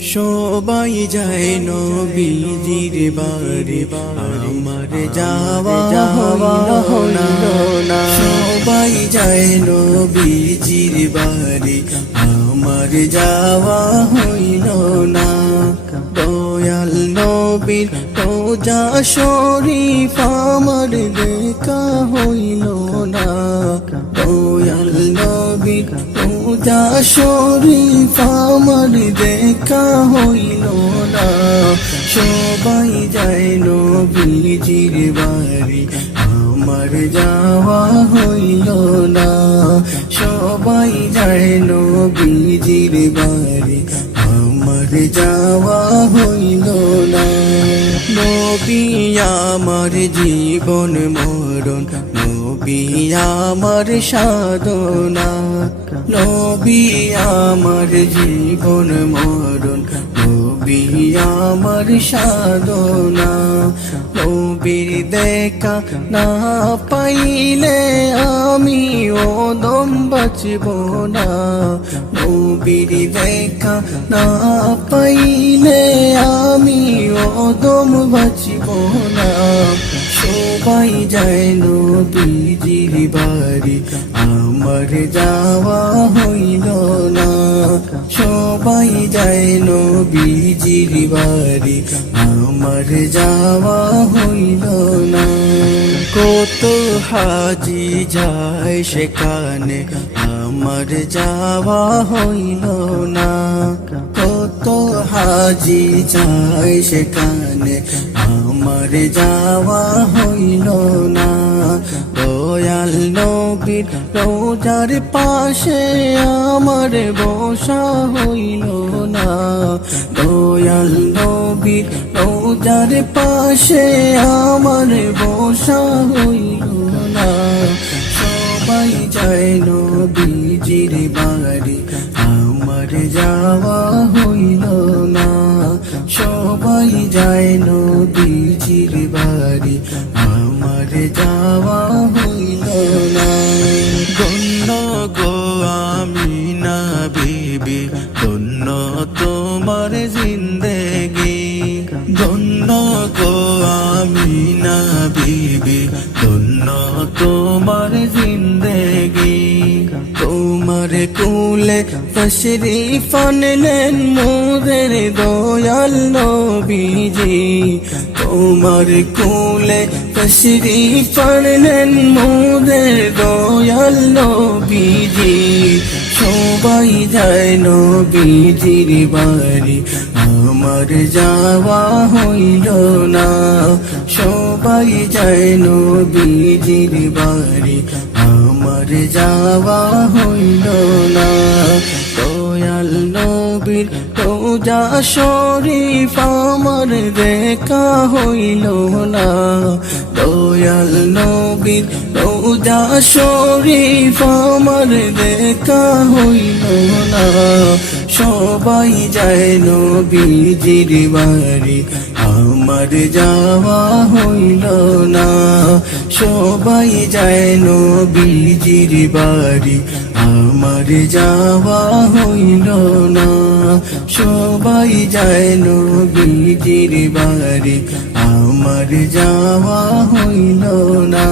সবাই যায় নবীজির বাড়ি, আমার যাওয়া হইল না। সবাই যায় নবীজির বাড়ি, আমার যাওয়া হইল না। দয়াল নবীর রোজা শরীফ আমার দেখা হইল না। দয়াল নবীর রোজা শরীফ আমার দেখা হইল না। সবাই যায় নবীজির বাড়ি, আমার যাওয়া হইল না। সবাই যায় নবীজির বাড়ি, আমার যাওয়া হইল না। নবী আমার জীবন মরণ, নবী আমার সাধনা। নবী আমার জীবন মরণ, নবী আমার সাধনা। নবীর দেখা না পাইলে আমি ওদম বাঁচব না। নবীর দেখা না পাইলে আমি ওদম বাঁচব না। সবাই যায় নবীজির বাড়ি, আমার যাওয়া হইল না। সবাই যায় নবীজির বাড়ি, আমার যাওয়া হইল না। কত হাজি যায় সেখানে, আমার যাওয়া হইল না। কত হাজি যায় সেখানে, আমার যাওয়া হইল না। দয়াল নবীর রোজার পাশে আমার বসা হইল না। দয়াল নবীর রোজার পাশে আমার বসা হইল না। সবাই যায় নবীজির বাড়ি, আমার যাওয়া হইল না। সবাই যায় নবীজির বাড়ি, আমার যাওয়া হইল না। ধন্য গো আমিনা বিবি, ধন্য তোমার জিন্দেগি। ধন্য গো আমিনা বিবি, ধন্য তোমার জিন্দেগি। তোমার কুলে তশরীফ আনলেন মোদের দয়াল নবীজি। তোমার কুলে তশরীফ আনলেন মোদের দয়াল নবীজি। সবাই যায় নবীজির বাড়ি, আমার যাওয়া হইল না। সবাই যায় নবীজির বাড়ি, আমার যাওয়া হইল না। দয়াল নবীর রোজা শরীফ আমার দেখা হইল না। দয়াল নবীর রোজা শরীফ আমার দেখা হইল না। সবাই যায় নবীজির বাড়ি, আমার যাওয়া হইল না। সবাই যায় নবীজির বাড়ি, আমার যাওয়া হইল না। সবাই যায় নবীজির বাড়ি, আমার যাওয়া হইল না।